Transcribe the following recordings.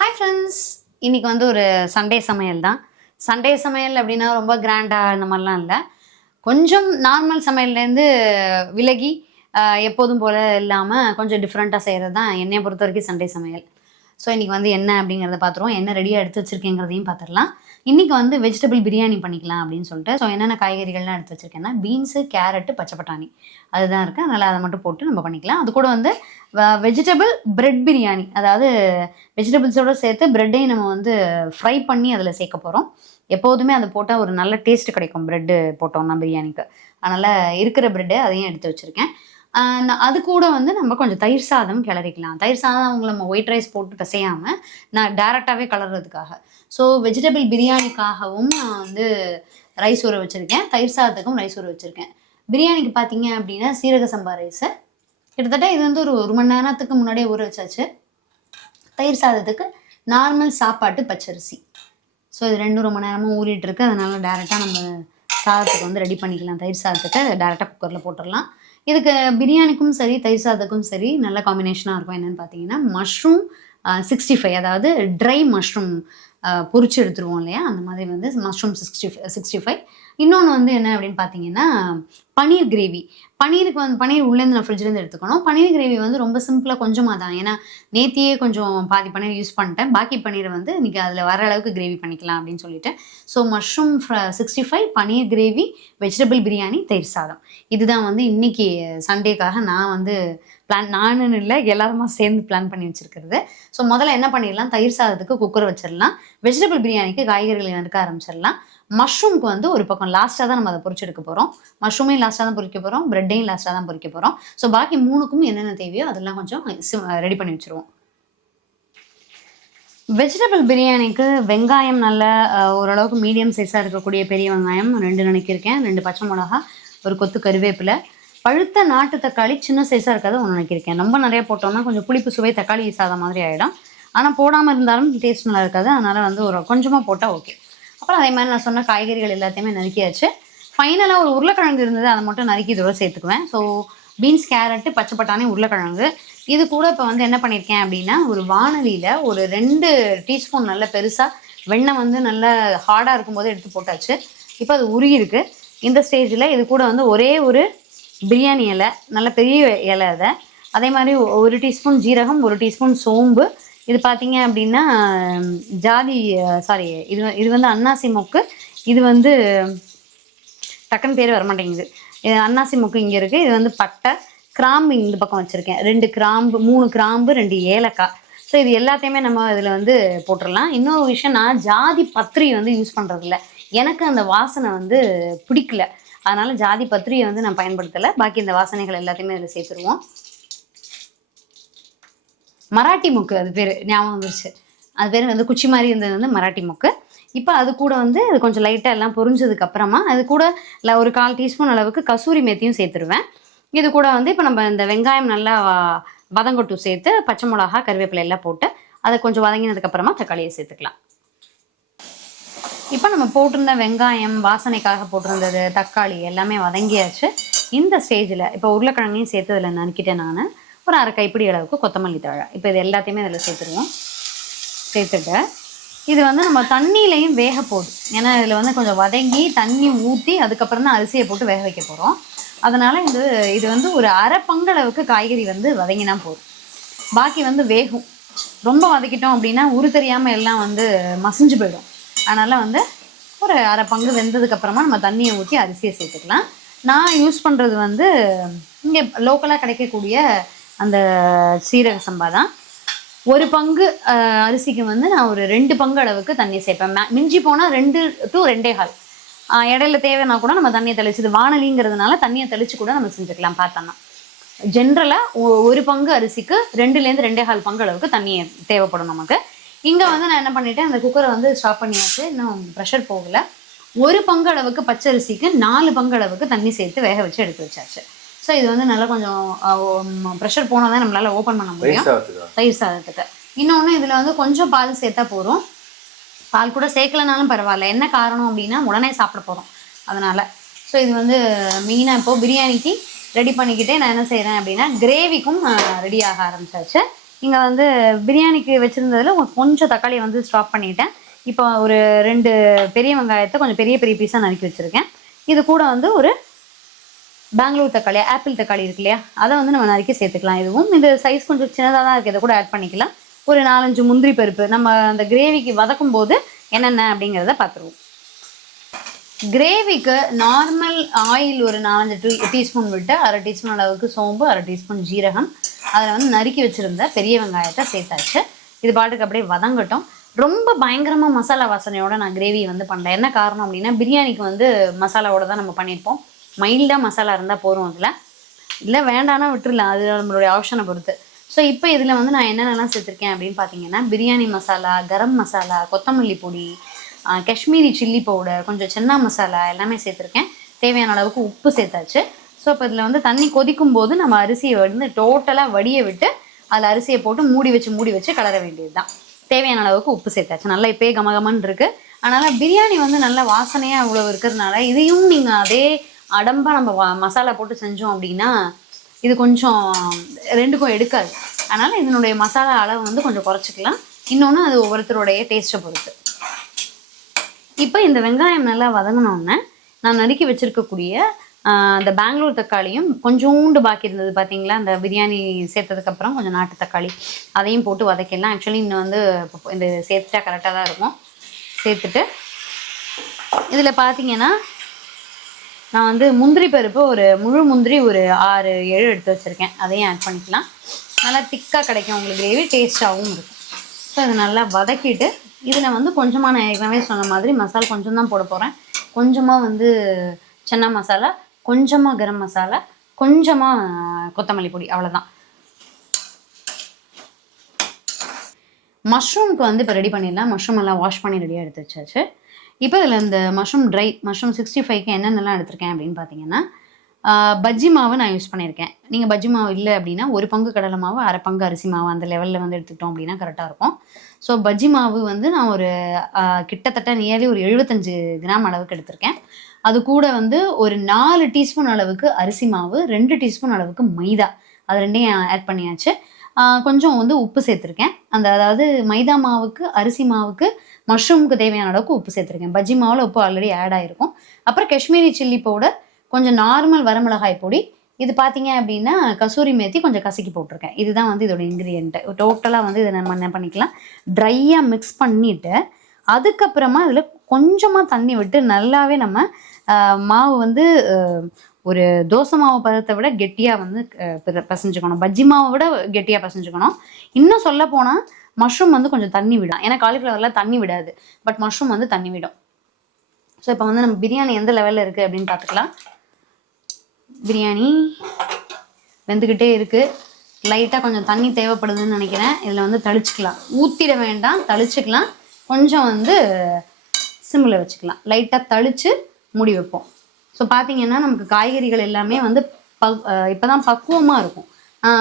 Hi friends, இன்றைக்கி வந்து ஒரு சண்டே சமையல் தான். சண்டே சமையல் அப்படின்னா ரொம்ப கிராண்டாக அந்த மாதிரிலாம் இல்லை. கொஞ்சம் நார்மல் சமையல்லேருந்து விலகி எப்போதும் போல் இல்லாமல் கொஞ்சம் டிஃப்ரெண்ட்டாக செய்கிறது தான் என்னையை பொறுத்த வரைக்கும் சண்டே சமையல். ஸோ இன்றைக்கி வந்து என்ன அப்படிங்கிறத பார்த்துருவோம். என்ன ரெடியாக எடுத்து வச்சுருக்கேங்கிறதையும் பார்த்துடலாம். இன்றைக்கி வந்து வெஜிடபிள் பிரியாணி பண்ணிக்கலாம் அப்படின்னு சொல்லிட்டு ஸோ என்னென்ன காய்கறிகள்லாம் எடுத்து வச்சுருக்கேன்னா பீன்ஸு, கேரட்டு, பச்சை பட்டாணி அதுதான் இருக்குது. அதனால் அதை மட்டும் போட்டு நம்ம பண்ணிக்கலாம். அது கூட வந்து வெஜிடபிள் பிரெட் பிரியாணி, அதாவது வெஜிடபிள்ஸோடு சேர்த்து ப்ரெட்டையும் நம்ம வந்து ஃப்ரை பண்ணி அதில் சேர்க்க போகிறோம். எப்போதுமே அதை போட்டால் ஒரு நல்ல டேஸ்ட் கிடைக்கும் ப்ரெட்டு போட்டோம்னா பிரியாணிக்கு. அதனால் இருக்கிற ப்ரெட்டு அதையும் எடுத்து வச்சுருக்கேன். அது கூட வந்து நம்ம கொஞ்சம் தயிர் சாதம் கிளறிக்கலாம். தயிர் சாதம் அவங்கள நம்ம ஒயிட் ரைஸ் போட்டு பிசையாமல் நான் டேரெக்டாகவே கலர்றதுக்காக. ஸோ வெஜிடபிள் பிரியாணிக்காகவும் நான் வந்து ரைஸ் ஊற வச்சுருக்கேன், தயிர் சாதத்துக்கும் ரைஸ் ஊற வச்சுருக்கேன். பிரியாணிக்கு பார்த்தீங்க அப்படின்னா சீரக சம்பா ரைஸு கிட்டத்தட்ட இது வந்து ஒரு மணி நேரத்துக்கு முன்னாடியே ஊற வச்சாச்சு. தயிர் சாதத்துக்கு நார்மல் சாப்பாட்டு பச்சரிசி. ஸோ இது 2 மணி நேரமாக ஊறிட்டுருக்கு. அதனால் டேரெக்டாக நம்ம சாதத்துக்கு வந்து ரெடி பண்ணிக்கலாம். தயிர் சாதத்துக்கு டேரெக்டாக குக்கரில் போட்டுடலாம். இதுக்கு பிரியாணிக்கும் சரி தயிர் சாதத்துக்கும் சரி நல்ல காம்பினேஷனாக இருக்கும். என்னென்னு பார்த்தீங்கன்னா மஷ்ரூம் 65, அதாவது ட்ரை மஷ்ரூம் பொரிச்சு எடுத்துருவோம் இல்லையா, அந்த மாதிரி வந்து மஷ்ரூம் 65. இன்னொன்று வந்து என்ன அப்படின்னு பார்த்தீங்கன்னா பன்னீர் கிரேவி. பன்னீருக்கு வந்து பன்னீர் உள்ளேருந்து நான் ஃப்ரிட்ஜ்லேருந்து எடுத்துக்கணும். பன்னீர் கிரேவி வந்து ரொம்ப சிம்பிளாக கொஞ்சமாக தான், ஏன்னா நேத்தியே கொஞ்சம் பாதி பன்னீர் யூஸ் பண்ணிட்டேன். பாக்கி பன்னீரை வந்து இன்றைக்கி அதில் வர அளவுக்கு கிரேவி பண்ணிக்கலாம் அப்படின்னு சொல்லிட்டு ஸோ மஷ்ரூம் 65, பன்னீர் கிரேவி, வெஜிடபிள் பிரியாணி, தயிர் சாதம். இதுதான் வந்து இன்றைக்கி சண்டேக்காக நான் வந்து நானுன்னு இல்லை எல்லாருமா சேர்ந்து பிளான் பண்ணி வச்சுருக்கிறது. ஸோ முதல்ல என்ன பண்ணிடலாம், தயிர் சாதத்துக்கு குக்கர் வச்சிடலாம். வெஜிடபிள் பிரியாணிக்கு காய்கறிகளை நறுக்க ஆரம்பிச்சிடலாம். மஷ்ரூமுக்கு வந்து ஒரு பக்கம் லாஸ்ட்டாக தான் நம்ம அதை பொரிச்சு எடுக்க போகிறோம். மஷ்ரூமையும் லாஸ்ட்டாக தான் பொரிக்க போகிறோம், ப்ரெட்டையும் லாஸ்ட்டாக தான் பொரிக்க போகிறோம். ஸோ பாக்கி 3க்கும் என்னென்ன தேவையோ அதெல்லாம் கொஞ்சம் ரெடி பண்ணி வச்சுருவோம். வெஜிடபிள் பிரியாணிக்கு வெங்காயம் நல்ல ஓரளவுக்கு மீடியம் சைஸாக இருக்கக்கூடிய பெரிய வெங்காயம் 2 நினைக்கிருக்கேன், 2 பச்சை மிளகா, ஒரு கொத்து கருவேப்பிலை, பழுத்த நாட்டு தக்காளி சின்ன சைஸாக இருக்காது 1 நினைக்கிருக்கேன். ரொம்ப நிறைய போட்டோம்னா கொஞ்சம் புளிப்பு சுவை தக்காளி சாதம் மாதிரி ஆகிடும். ஆனால் போடாமல் இருந்தாலும் டேஸ்ட் நல்லா இருக்காது. அதனால் வந்து ஒரு கொஞ்சமாக போட்டால் ஓகே. அப்புறம் அதே மாதிரி நான் சொன்ன காய்கறிகள் எல்லாத்தையுமே நறுக்கியாச்சு. ஃபைனலாக ஒரு உருளைக்கிழங்கு இருந்தது, அதை மட்டும் நறுக்கி இதோட சேர்த்துக்குவேன். ஸோ பீன்ஸ், கேரட்டு, பச்சை பட்டாணி, உருளைக்கிழங்கு. இது கூட இப்போ வந்து என்ன பண்ணியிருக்கேன் அப்படின்னா ஒரு வானலியில் ஒரு 2 டீஸ்பூன் நல்ல பெருசாக வெண்ணெய் வந்து நல்லா ஹார்டாக இருக்கும்போது எடுத்து போட்டாச்சு. இப்போ அது உருகிருக்கு. இந்த ஸ்டேஜில் இது கூட வந்து ஒரே ஒரு பிரியாணி இலை, நல்ல பெரிய இலை அதை, அதே மாதிரி 1 டீஸ்பூன் ஜீரகம், 1 டீஸ்பூன் சோம்பு. இது பார்த்தீங்க அப்படின்னா இது வந்து அன்னாசி மொக்கு. இது வந்து டக்குன்னு பேர் வரமாட்டேங்குது. அன்னாசி மொக்கு இங்கே இருக்குது. இது வந்து பட்டை, கிராம்பு இந்த பக்கம் வச்சுருக்கேன். 2 கிராம்பு, 3 கிராம்பு, 2 ஏலக்காய். ஸோ இது எல்லாத்தையுமே நம்ம இதில் வந்து போட்டுடலாம். இன்னொரு விஷயம், நான் ஜாதி பத்திரி வந்து யூஸ் பண்ணுறதில்ல. எனக்கு அந்த வாசனை வந்து பிடிக்கல. அதனால் ஜாதி பத்திரியை வந்து நான் பயன்படுத்தலை. பாக்கி இந்த வாசனைகள் எல்லாத்தையுமே இதில் சேர்த்துருவோம். மராட்டி மொக்கு அது பேர் ஞாபகம் வந்துருச்சு. அது பேர் வந்து குச்சி மாதிரி இருந்தது வந்து மராட்டி மொக்கு. இப்போ அது கூட வந்து அது கொஞ்சம் லைட்டாக எல்லாம் பொரிஞ்சதுக்கு அப்புறமா அது கூட ஒரு 1/4 டீஸ்பூன் அளவுக்கு கசூரி மேத்தியும் சேர்த்துருவேன். இது கூட வந்து இப்போ நம்ம இந்த வெங்காயம் நல்லா வதங்கொட்டு சேர்த்து பச்சை மிளகா, கருவேப்பிலை எல்லாம் போட்டு அதை கொஞ்சம் வதங்கினதுக்கப்புறமா தக்காளியை சேர்த்துக்கலாம். இப்போ நம்ம போட்டிருந்த வெங்காயம், வாசனைக்காக போட்டிருந்தது, தக்காளி எல்லாமே வதங்கியாச்சு. இந்த ஸ்டேஜில் இப்போ உருளைக்கிழங்கையும் சேர்த்து இதில் நறுக்கிட்டேன். நான் ஒரு 1/2 கைப்பிடி அளவுக்கு கொத்தமல்லி தழை. இப்போ இது எல்லாத்தையுமே இதில் சேர்த்துருவோம். சேர்த்துட்டு இது வந்து நம்ம தண்ணியிலையும் வேக போகுது. ஏன்னா இதில் வந்து கொஞ்சம் வதங்கி தண்ணி ஊற்றி அதுக்கப்புறம் தான் அரிசியை போட்டு வேக வைக்க போகிறோம். அதனால் இது வந்து ஒரு 1/2 பங்கு அளவுக்கு காய்கறி வந்து வதங்கினா போதும். பாக்கி வந்து வேகும். ரொம்ப வதக்கிட்டோம் அப்படின்னா உரு தெரியாமல் எல்லாம் வந்து மசிஞ்சு போயிடும். அதனால் வந்து ஒரு 1/2 பங்கு வெந்ததுக்கப்புறமா நம்ம தண்ணியை ஊற்றி அரிசியை சேர்த்துக்கலாம். நான் யூஸ் பண்ணுறது வந்து இங்கே லோக்கலாக கிடைக்கக்கூடிய அந்த சீரக சம்பா தான். 1 பங்கு அரிசிக்கு வந்து நான் ஒரு 2 பங்கு அளவுக்கு தண்ணி சேர்ப்பேன். மிஞ்சி போனால் 2 to 2.25. இடையில தேவைன்னா கூட நம்ம தண்ணியை தெளிச்சு, இது வானலிங்கிறதுனால தண்ணியை தெளித்து கூட நம்ம செஞ்சுக்கலாம். பார்த்தோம்னா ஜென்ரலாக 1 பங்கு அரிசிக்கு 2லேருந்து 2.25 பங்கு அளவுக்கு தண்ணி தேவைப்படும் நமக்கு. இங்கே வந்து நான் என்ன பண்ணிட்டேன், அந்த குக்கரை வந்து ஸ்டாப் பண்ணியாச்சு. இன்னும் ப்ரெஷர் போகலை. 1 பங்கு அளவுக்கு பச்சரிசிக்கு 4 பங்கு அளவுக்கு தண்ணி சேர்த்து வேக வச்சு எடுத்து வச்சாச்சு. ஸோ இது வந்து நல்லா கொஞ்சம் ப்ரெஷர் போனால் தான் நம்மளால் ஓப்பன் பண்ண முடியும் தயிர் சாதத்துக்கு. இன்னொன்று இதில் வந்து கொஞ்சம் பால் சேர்த்தா போதும். பால் கூட சேர்க்கலனாலும் பரவாயில்ல. என்ன காரணம் அப்படின்னா உடனே சாப்பிட போகிறோம், அதனால். ஸோ இது வந்து மெயினாக இப்போது பிரியாணிக்கு ரெடி பண்ணிக்கிட்டே நான் என்ன செய்கிறேன் அப்படின்னா கிரேவிக்கும் ரெடி ஆக ஆரம்பிச்சாச்சு. இங்கே வந்து பிரியாணிக்கு வச்சுருந்ததில் கொஞ்சம் தக்காளியை வந்து ஸ்டாப் பண்ணிட்டேன். இப்போ ஒரு 2 பெரிய வெங்காயத்தை கொஞ்சம் பெரிய பெரிய பீஸாக நறுக்கி வச்சுருக்கேன். இது கூட வந்து ஒரு பெங்களூர் தக்காளி, ஆப்பிள் தக்காளி இருக்கு இல்லையா, அதை வந்து நம்ம நறுக்கி சேர்த்துக்கலாம். இதுவும் இந்த சைஸ் கொஞ்சம் சின்னதாக தான் இருக்குது, இதை கூட ஆட் பண்ணிக்கலாம். ஒரு 4-5 முந்திரி பருப்பு, நம்ம அந்த கிரேவிக்கு வதக்கும் போது என்னென்ன அப்படிங்கிறத பார்த்துருவோம். கிரேவிக்கு நார்மல் ஆயில் ஒரு 4-5 டீஸ்பூன் விட்டு 1/2 டீஸ்பூன் அளவுக்கு சோம்பு, 1/2 டீஸ்பூன் ஜீரகம், அதில் வந்து நறுக்கி வச்சுருந்த பெரிய வெங்காயத்தை சேர்த்தாச்சு. இது பாட்டுக்கு அப்படியே வதங்கட்டும். ரொம்ப பயங்கரமாக மசாலா வாசனையோட நான் கிரேவி வந்து பண்ணல. என்ன காரணம் அப்படின்னா, பிரியாணிக்கு வந்து மசாலாவோட தான் நம்ம பண்ணியிருப்போம். மைல்டாக மசாலா இருந்தால் போதும். அதில் இல்லை வேண்டானா விட்டுருலாம், அது நம்மளுடைய ஆப்ஷனை பொறுத்து. ஸோ இப்போ இதில் வந்து நான் என்னென்னலாம் சேர்த்துருக்கேன் அப்படின்னு பார்த்தீங்கன்னா, பிரியாணி மசாலா, கரம் மசாலா, கொத்தமல்லி பொடி, காஷ்மீரி சில்லி பவுடர், கொஞ்சம் சென்னா மசாலா எல்லாமே சேர்த்துருக்கேன். தேவையான அளவுக்கு உப்பு சேர்த்தாச்சு. ஸோ இப்போ இதில் வந்து தண்ணி கொதிக்கும் போது நம்ம அரிசியை வந்து டோட்டலாக வடிய விட்டு அதில் அரிசியை போட்டு மூடி வச்சு கலர வேண்டியது தான். தேவையான அளவுக்கு உப்பு சேர்த்தாச்சு. நல்லா இப்போயே கமகமன்னு இருக்குது. அதனால் பிரியாணி வந்து நல்ல வாசனையாக இவ்வளோ இருக்கிறதுனால இதையும் நீங்கள் அதே அடம்பாக நம்ம மசாலா போட்டு செஞ்சோம் அப்படின்னா இது கொஞ்சம் 2க்கும் எடுக்காது. அதனால் இதனுடைய மசாலா அளவு வந்து கொஞ்சம் குறைச்சிக்கலாம். இன்னொன்று அது ஒவ்வொருத்தருடைய டேஸ்ட்டை பொறுத்து. இப்போ இந்த வெங்காயம் நல்லா வதங்கினோன்னே நான் நறுக்கி வச்சுருக்கக்கூடிய அந்த பெங்களூர் தக்காளியும் கொஞ்சோண்டு பாக்கி இருந்தது பார்த்தீங்களா, அந்த பிரியாணி சேர்த்ததுக்கப்புறம் கொஞ்சம் நாட்டு தக்காளி அதையும் போட்டு வதக்கிடலாம். ஆக்சுவலி இன்னும் வந்து இந்த சேர்த்துட்டா கரெக்டாக தான் இருக்கும். சேர்த்துட்டு இதில் பார்த்தீங்கன்னா நான் வந்து முந்திரி பருப்பு ஒரு முழு முந்திரி ஒரு 6-7 எடுத்து வச்சுருக்கேன். அதையும் ஆட் பண்ணிக்கலாம். நல்லா திக்காக கிடைக்கும் உங்களுக்கு, கிரேவி டேஸ்ட்டாகவும் இருக்கும். ஸோ அதை நல்லா வதக்கிட்டு இதில் வந்து கொஞ்சமாக நான் ஏற்கனவே சொன்ன மாதிரி மசாலா கொஞ்சம் தான் போட போகிறேன். கொஞ்சமாக வந்து சென்னா மசாலா, கொஞ்சமாக கரம் மசாலா, கொஞ்சமாக கொத்தமல்லி பொடி, அவ்வளோதான். மஷ்ரூமுக்கு வந்து இப்போ ரெடி பண்ணிடலாம். மஷ்ரூம் எல்லாம் வாஷ் பண்ணி ரெடியாக எடுத்து வச்சாச்சு. இப்போ இதில் இந்த மஷ்ரூம் 65க்கு என்னென்னலாம் எடுத்திருக்கேன் அப்படின்னு பார்த்தீங்கன்னா, பஜ்ஜி மாவு நான் யூஸ் பண்ணியிருக்கேன். நீங்கள் பஜ்ஜி மாவு இல்லை அப்படின்னா 1 பங்கு கடலை மாவு, 1/2 பங்கு அரிசி மாவு அந்த லெவலில் வந்து எடுத்துக்கிட்டோம் அப்படின்னா கரெக்டாக இருக்கும். ஸோ பஜ்ஜி மாவு வந்து நான் ஒரு கிட்டத்தட்ட நியர்லி ஒரு 75 கிராம் அளவுக்கு எடுத்திருக்கேன். அது கூட வந்து ஒரு 4 டீஸ்பூன் அளவுக்கு அரிசி மாவு, 2 டீஸ்பூன் அளவுக்கு மைதா, அது 2யும் ஆட் பண்ணியாச்சு. கொஞ்சம் வந்து உப்பு சேர்த்துருக்கேன். அதாவது மைதா மாவுக்கு, அரிசி மாவுக்கு, மஷ்ரூமுக்கு தேவையான அளவுக்கு உப்பு சேர்த்துருக்கேன். பஜ்ஜி மாவில் உப்பு ஆல்ரெடி ஆட் ஆகிருக்கும். அப்புறம் காஷ்மீரி சில்லி பவுடர், கொஞ்சம் நார்மல் வரமிளகாய் பொடி, இது பார்த்தீங்க அப்படின்னா கசூரி மேத்தி கொஞ்சம் கசக்கி போட்டிருக்கேன். இதுதான் வந்து இதோட இன்க்ரீடியன்ட்டு. டோட்டலாக வந்து இதை நம்ம என்ன பண்ணிக்கலாம், ட்ரையாக மிக்ஸ் பண்ணிவிட்டு அதுக்கப்புறமா இதில் கொஞ்சமாக தண்ணி விட்டு நல்லாவே நம்ம மாவு வந்து ஒரு தோசை மாவு பதத்தை விட கெட்டியாக வந்து பசைஞ்சுக்கணும். பஜ்ஜி மாவை விட கெட்டியாக பசைஞ்சுக்கணும். இன்னும் சொல்ல போனால் மஷ்ரூம் வந்து கொஞ்சம் தண்ணி விடும். ஏன்னா காலிஃப்ளவர்லாம் தண்ணி விடாது, பட் மஷ்ரூம் வந்து தண்ணி விடும். ஸோ இப்போ வந்து நம்ம பிரியாணி எந்த லெவலில் இருக்குது அப்படின்னு பார்த்துக்கலாம். பிரியாணி வெந்துக்கிட்டே இருக்குது. லைட்டாக கொஞ்சம் தண்ணி தேவைப்படுதுன்னு நினைக்கிறேன். இதில் வந்து தளிச்சுக்கலாம். ஊற்றிட வேண்டாம், தளிச்சுக்கலாம். கொஞ்சம் வந்து சிம்மில் வச்சுக்கலாம். லைட்டாக தளித்து மூடி வைப்போம். ஸோ பார்த்தீங்கன்னா நமக்கு காய்கறிகள் எல்லாமே வந்து இப்போ தான் பக்குவமாக இருக்கும்.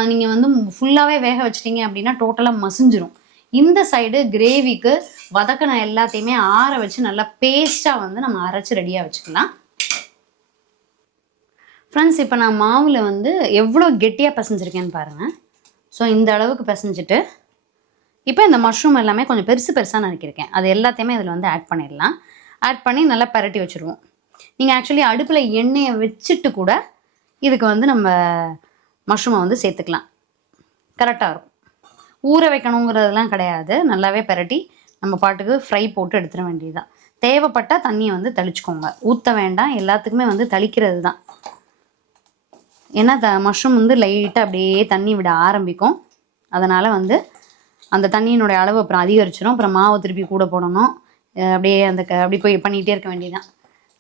நீங்கள் வந்து ஃபுல்லாகவே வேக வச்சிட்டிங்க அப்படின்னா டோட்டலாக மசிஞ்சிரும். இந்த சைடு கிரேவிக்கு வதக்கின எல்லாத்தையுமே ஆற வச்சு நல்லா பேஸ்ட்டாக வந்து நம்ம அரைச்சி ரெடியாக வச்சுக்கலாம். ஃப்ரெண்ட்ஸ், இப்போ நான் மாவில் வந்து எவ்வளோ கெட்டியாக பசைஞ்சிருக்கேன்னு பாருங்கள். ஸோ இந்த அளவுக்கு பசைஞ்சிட்டு இப்போ இந்த மஷ்ரூம் எல்லாமே கொஞ்சம் பெருசாக நறுக்கியிருக்கேன். அது எல்லாத்தையுமே இதில் வந்து ஆட் பண்ணிடலாம். ஆட் பண்ணி நல்லா பரட்டி வச்சுருவோம். நீங்கள் ஆக்சுவலி அடுப்பில் எண்ணெயை வச்சுட்டு கூட இதுக்கு வந்து நம்ம மஷ்ரூமை வந்து சேர்த்துக்கலாம். கரெக்டாக இருக்கும். ஊற வைக்கணுங்கிறதுலாம் கிடையாது. நல்லாவே பரட்டி நம்ம பாட்டுக்கு ஃப்ரை போட்டு எடுத்துட வேண்டியதுதான். தேவைப்பட்டால் தண்ணியை வந்து தெளிச்சுக்கோங்க. ஊற்ற வேண்டாம், எல்லாத்துக்குமே வந்து தெளிக்கிறது தான். ஏன்னா மஷ்ரூம் வந்து லைட்டாக அப்படியே தண்ணி விட ஆரம்பிக்கும். அதனால் வந்து அந்த தண்ணியினுடைய அளவு அப்புறம் அதிகரிச்சிடும். அப்புறம் மாவை திருப்பி கூட போடணும். அப்படியே அப்படி போய் பண்ணிகிட்டே இருக்க வேண்டியதுதான்.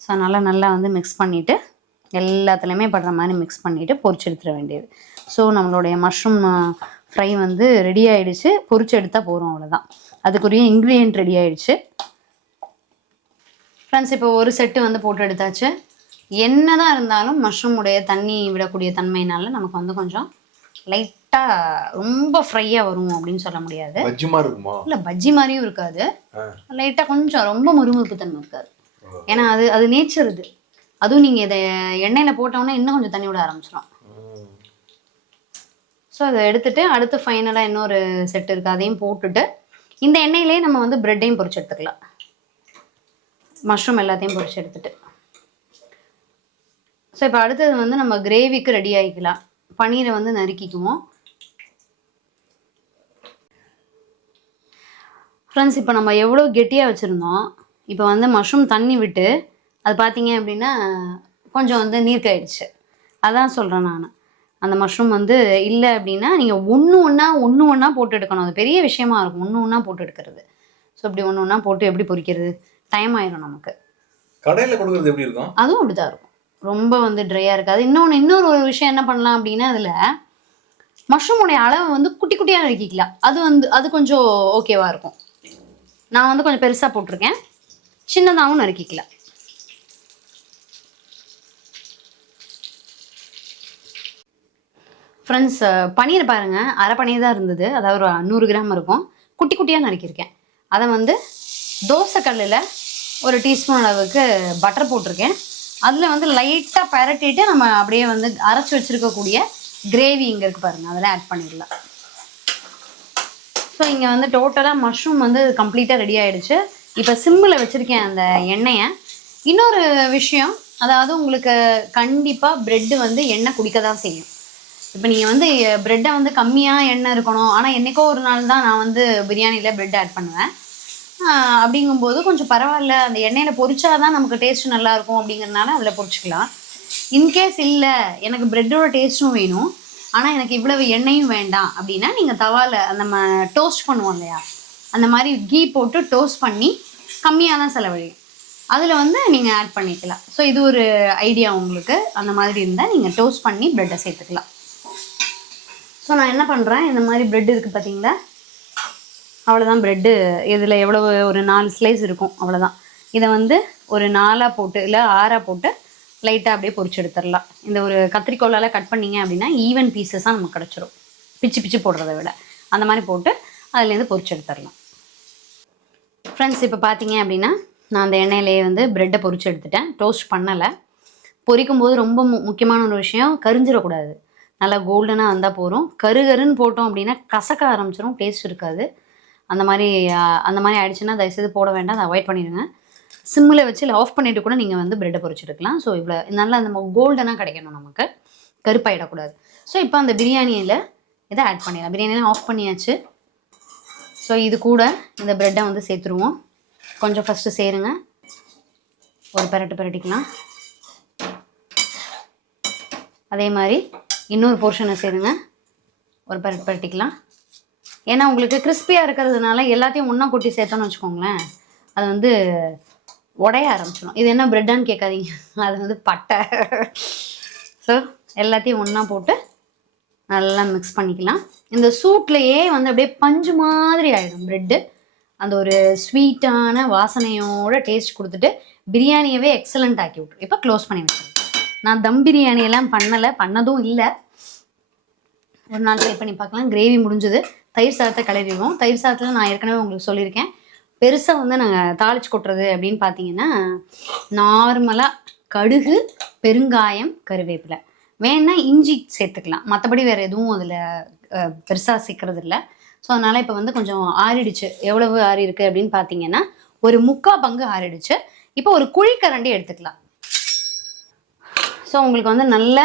ஸோ அதனால் நல்லா வந்து மிக்ஸ் பண்ணிவிட்டு எல்லாத்துலேயுமே படுற மாதிரி மிக்ஸ் பண்ணிவிட்டு பொரிச்சு எடுத்துட வேண்டியது. ஸோ நம்மளுடைய மஷ்ரூம் ஃப்ரை வந்து ரெடி ஆகிடுச்சு. பொரிச்சு எடுத்தால் போகிறோம், அவ்வளோதான். அதுக்குரிய இன்க்ரீடியன்ட் ரெடி ஆகிடுச்சு. ஃப்ரெண்ட்ஸ், இப்போ ஒரு செட்டு வந்து போட்டு எடுத்தாச்சு. என்ன தான் இருந்தாலும் மஷ்ரூமுடைய தண்ணி விடக்கூடிய தன்மையினால நமக்கு வந்து கொஞ்சம் லைட்டாக ரொம்ப ஃப்ரையாக வரும் அப்படின்னு சொல்ல முடியாது. இல்லை, பஜ்ஜி மாதிரியும் இருக்காது. லைட்டாக கொஞ்சம் ரொம்ப முறுமுறுப்பு தன்மை இருக்காது. ஏன்னா அது நேச்சர். இது அதுவும் நீங்கள் இதை எண்ணெயில் போட்டோன்னே இன்னும் கொஞ்சம் தண்ணி விட ஆரம்பிச்சிடும். ஸோ அதை எடுத்துட்டு அடுத்து ஃபைனலாக இன்னொரு செட் இருக்குது, அதையும் போட்டுட்டு இந்த எண்ணெயிலே நம்ம வந்து ப்ரெட்டையும் பொரிச்சு எடுத்துக்கலாம். மஷ்ரூம் எல்லாத்தையும் பொரிச்சு எடுத்துட்டு ஸோ இப்போ அடுத்தது வந்து நம்ம கிரேவிக்கு ரெடி ஆகிக்கலாம். பன்னீரை வந்து நறுக்கிக்குவோம். ஃப்ரெண்ட்ஸ், இப்போ நம்ம எவ்வளோ கெட்டியாக வச்சுருந்தோம், இப்போ வந்து மஷ்ரூம் தண்ணி விட்டு அது பார்த்தீங்க அப்படின்னா கொஞ்சம் வந்து நீர்க்காயிடுச்சு. அதான் சொல்கிறேன் நான். அந்த மஷ்ரூம் வந்து இல்லை அப்படின்னா நீங்கள் ஒன்று ஒன்றா போட்டு எடுக்கணும். அது பெரிய விஷயமா இருக்கும் ஒன்று ஒன்றா போட்டு எடுக்கிறது. ஸோ இப்படி ஒன்று ஒன்றா போட்டு எப்படி பொரிக்கிறது, டைம் ஆயிடும் நமக்கு. கடையில் கொடுக்குறது எப்படி இருக்கும்? அதுவும் அப்படி தான் இருக்கும், ரொம்ப வந்து ட்ரையாக இருக்காது. இன்னொரு ஒரு விஷயம் என்ன பண்ணலாம் அப்படின்னா, அதில் மஷ்ரூமுடைய அளவை வந்து குட்டி குட்டியாக நறுக்கிக்கலாம். அது கொஞ்சம் ஓகேவாக இருக்கும். நான் வந்து கொஞ்சம் பெருசாக போட்டிருக்கேன், சின்னதாகவும் நறுக்கிக்கலாம். ஃப்ரெண்ட்ஸ், பன்னீர் பாருங்கள், அரை பன்னீர் தான் இருந்தது, அதாவது ஒரு 100 கிராம் இருக்கும். குட்டி குட்டியாக நறுக்கியிருக்கேன். அதை வந்து தோசைக்கல்லில் ஒரு டீஸ்பூன் அளவுக்கு பட்டர் போட்டிருக்கேன். அதில் வந்து லைட்டாக பரட்டிட்டு நம்ம அப்படியே வந்து அரைச்சி வச்சுருக்கக்கூடிய கிரேவி இங்கே இருக்குது பாருங்கள், அதெல்லாம் ஆட் பண்ணிடலாம். ஸோ இங்கே வந்து டோட்டலாக மஷ்ரூம் வந்து கம்ப்ளீட்டாக ரெடி ஆகிடுச்சு. இப்போ சிம்மில் வச்சுருக்கேன் அந்த எண்ணெயை. இன்னொரு விஷயம், அதாவது உங்களுக்கு கண்டிப்பாக ப்ரெட்டு வந்து எண்ணெய் குடிக்க தான் செய்யும். இப்போ நீங்கள் வந்து ப்ரெட்டை வந்து கம்மியாக எண்ணெய் இருக்கணும், ஆனால் என்றைக்கோ ஒரு நாள் தான் நான் வந்து பிரியாணியில் ப்ரெட் ஆட் பண்ணுவேன். அப்படிங்கும்போது கொஞ்சம் பரவாயில்ல, அந்த எண்ணெயில் பொரிச்சாதான் நமக்கு டேஸ்ட்டு நல்லாயிருக்கும் அப்படிங்கிறதுனால அதில் பொரிச்சிக்கலாம். இன்கேஸ் இல்லை எனக்கு ப்ரெட்டோட டேஸ்ட்டும் வேணும், ஆனால் எனக்கு இவ்வளவு எண்ணெயும் வேண்டாம் அப்படின்னா நீங்கள் தவாவில் நம்ம டோஸ்ட் பண்ணுவோம் இல்லையா, அந்த மாதிரி கீ போட்டு டோஸ்ட் பண்ணி கம்மியாக தான் செலவழியும், அதில் வந்து நீங்கள் ஆட் பண்ணிக்கலாம். ஸோ இது ஒரு ஐடியா உங்களுக்கு. அந்த மாதிரி இருந்தால் நீங்கள் டோஸ்ட் பண்ணி ப்ரெட்டை சேர்த்துக்கலாம். ஸோ நான் என்ன பண்ணுறேன், இந்த மாதிரி ப்ரெட் இருக்குது பார்த்தீங்களா, அவ்வளோதான் ப்ரெட்டு. இதில் எவ்வளோ ஒரு 4 ஸ்லைஸ் இருக்கும், அவ்வளோதான். இதை வந்து ஒரு 4ஆக போட்டு இல்லை 6ஆக போட்டு லைட்டாக அப்படியே பொரிச்சு எடுத்துடலாம். இந்த ஒரு கத்திரிக்கோலால் கட் பண்ணிங்க அப்படின்னா ஈவன் பீசஸாக நமக்கு கிடச்சிரும், பிச்சு பிச்சு போடுறத விட. அந்த மாதிரி போட்டு அதுலேருந்து பொரிச்சு எடுத்துடலாம். ஃப்ரெண்ட்ஸ், இப்போ பார்த்தீங்க அப்படின்னா நான் அந்த எண்ணெயிலேயே வந்து ப்ரெட்டை பொரிச்சு எடுத்துட்டேன், டோஸ்ட் பண்ணலை. பொரிக்கும் போது ரொம்ப முக்கியமான ஒரு விஷயம், கரிஞ்சிடக்கூடாது. நல்லா கோல்டனாக வந்தால் போகிறோம். கருன்னு போட்டோம் அப்படின்னா கசக்க ஆரம்பிச்சிடும், டேஸ்ட் இருக்காது. அந்த மாதிரி ஆயிடுச்சுன்னா தயவுசெய்து போட வேண்டாம், அதை அவாய்ட் பண்ணிடுங்க. சிம்மில் வச்சு இல்லை ஆஃப் பண்ணிவிட்டு கூட நீங்கள் வந்து ப்ரெட்டை பொரிச்செடுக்கலாம். ஸோ இவ்வளோ நல்லா அந்த கோல்டனாக கிடைக்கணும், நமக்கு கருப்பாயிடக்கூடாது. ஸோ இப்போ அந்த பிரியாணியில் இதை ஆட் பண்ணிடலாம். பிரியாணியெலாம் ஆஃப் பண்ணியாச்சு. ஸோ இது கூட இந்த ப்ரெட்டை வந்து சேர்த்துருவோம். கொஞ்சம் ஃபஸ்ட்டு சேருங்க, ஒரு பரட்டிக்கலாம். அதே மாதிரி இன்னொரு போர்ஷனை சேருங்க, ஒரு பரட்டிக்கலாம். ஏன்னா உங்களுக்கு கிறிஸ்பியாக இருக்கிறதுனால எல்லாத்தையும் ஒன்றா கொட்டி சேர்த்தோன்னு வச்சுக்கோங்களேன், அது வந்து உடைய ஆரம்பிச்சிடும். இது என்ன ப்ரெட்டான்னு கேட்காதீங்க, அது வந்து பட்டை. ஸோ எல்லாத்தையும் ஒன்றா போட்டு நல்லா மிக்ஸ் பண்ணிக்கலாம். இந்த சூட்லேயே வந்து அப்படியே பஞ்சு மாதிரி ஆகிடும் ப்ரெட்டு. அந்த ஒரு ஸ்வீட்டான வாசனையோட டேஸ்ட் கொடுத்துட்டு பிரியாணியவே எக்ஸலண்ட் ஆக்கி விட்ரு. இப்போ க்ளோஸ் பண்ணி வச்சுருக்கேன். நான் தம் பிரியாணியெல்லாம் பண்ணதும் இல்லை, ஒரு நாள் ட்ரை பண்ணி பார்க்கலாம். கிரேவி முடிஞ்சது, தயிர் சாதத்தை கிளறிடுவோம். தயிர் சாதத்தில் நான் ஏற்கனவே உங்களுக்கு சொல்லியிருக்கேன், பெருசாக வந்து நாங்கள் தாளிச்சு கொட்டுறது அப்படின்னு பார்த்தீங்கன்னா நார்மலாக கடுகு, பெருங்காயம், கருவேப்பிலை, வேணா இஞ்சி சேர்த்துக்கலாம். மற்றபடி வேறு எதுவும் அதில் பெருசாக சேர்க்கறது இல்லை. ஸோ அதனால் இப்போ வந்து கொஞ்சம் ஆறிடுச்சு. எவ்வளவு ஆறி இருக்குது அப்படின்னு பார்த்தீங்கன்னா ஒரு 3/4 பங்கு ஆறிடுச்சு. இப்போ ஒரு குழிக்கரண்டி எடுத்துக்கலாம். ஸோ உங்களுக்கு வந்து நல்ல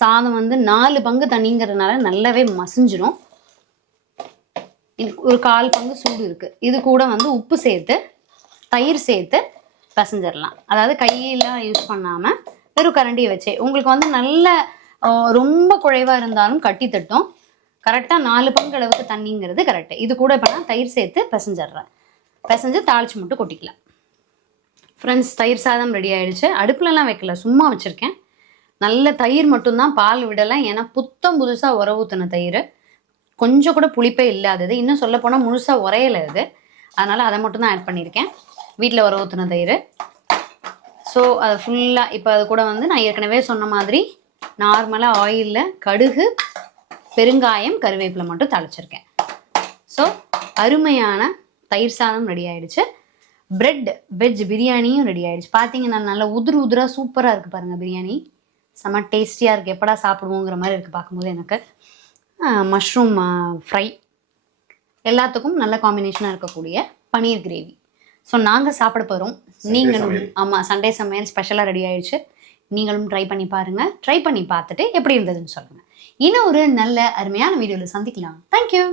சாதம் வந்து 4 பங்கு தண்ணிங்கிறதுனால நல்லாவே மசிஞ்சிடும். ஒரு 1/4 பங்கு சூடு இருக்குது. இது கூட வந்து உப்பு சேர்த்து தயிர் சேர்த்து பசஞ்சிடலாம். அதாவது கையெல்லாம் யூஸ் பண்ணாமல் வெறும் கரண்டியை வச்சே. உங்களுக்கு வந்து நல்ல ரொம்ப குழைவாக இருந்தாலும் கட்டி தட்டும். கரெக்டாக 4 பங்கு அளவுக்கு தண்ணிங்கிறது கரெக்டு. இது கூட இப்போ நான் தயிர் சேர்த்து பசஞ்சிட்றேன். பசஞ்சு தாளிச்சு மட்டும் கொட்டிக்கலாம். ஃப்ரெண்ட்ஸ், தயிர் சாதம் ரெடி ஆகிடுச்சு. அடுப்புலலாம் வைக்கல, சும்மா வச்சுருக்கேன். நல்ல தயிர் மட்டும்தான், பால் விடலாம். ஏன்னா புதுசாக உர ஊற்றின தயிர், கொஞ்சம் கூட புளிப்பே இல்லாதது. இன்னும் சொல்ல போனால் முழுசாக உரையலை இது, அதனால் அதை மட்டும்தான் ஆட் பண்ணியிருக்கேன். வீட்டில் உர ஊற்றின தயிர். ஸோ அது ஃபுல்லாக இப்போ அது கூட வந்து நான் ஏற்கனவே சொன்ன மாதிரி நார்மலாக ஆயிலில் கடுகு, பெருங்காயம், கருவேப்பிலை மட்டும் தாளிச்சிருக்கேன். ஸோ அருமையான தயிர் சாதம் ரெடி ஆகிடுச்சு. பிரெட் வெஜ் பிரியாணியும் ரெடி ஆகிடுச்சு. பார்த்தீங்கன்னா நல்லா உதிராக சூப்பராக இருக்குது பாருங்கள். பிரியாணி செம்ம டேஸ்டியாக இருக்குது. எப்படா சாப்பிடுவோங்கிற மாதிரி இருக்குது பார்க்கும்போது எனக்கு. மஷ்ரூம் ஃப்ரை, எல்லாத்துக்கும் நல்ல காம்பினேஷனாக இருக்கக்கூடிய பன்னீர் கிரேவி. ஸோ நாங்கள் சாப்பிட போகிறோம். நீங்களும் சமையல். ஆமாம், சண்டே சமையல் ஸ்பெஷலாக ரெடி ஆயிடுச்சு. நீங்களும் ட்ரை பண்ணி பாருங்கள். ட்ரை பண்ணி பார்த்துட்டு எப்படி இருந்ததுன்னு சொல்லுங்கள். இன்னும் ஒரு நல்ல அருமையான வீடியோவில் சந்திக்கலாம். தேங்க்யூ.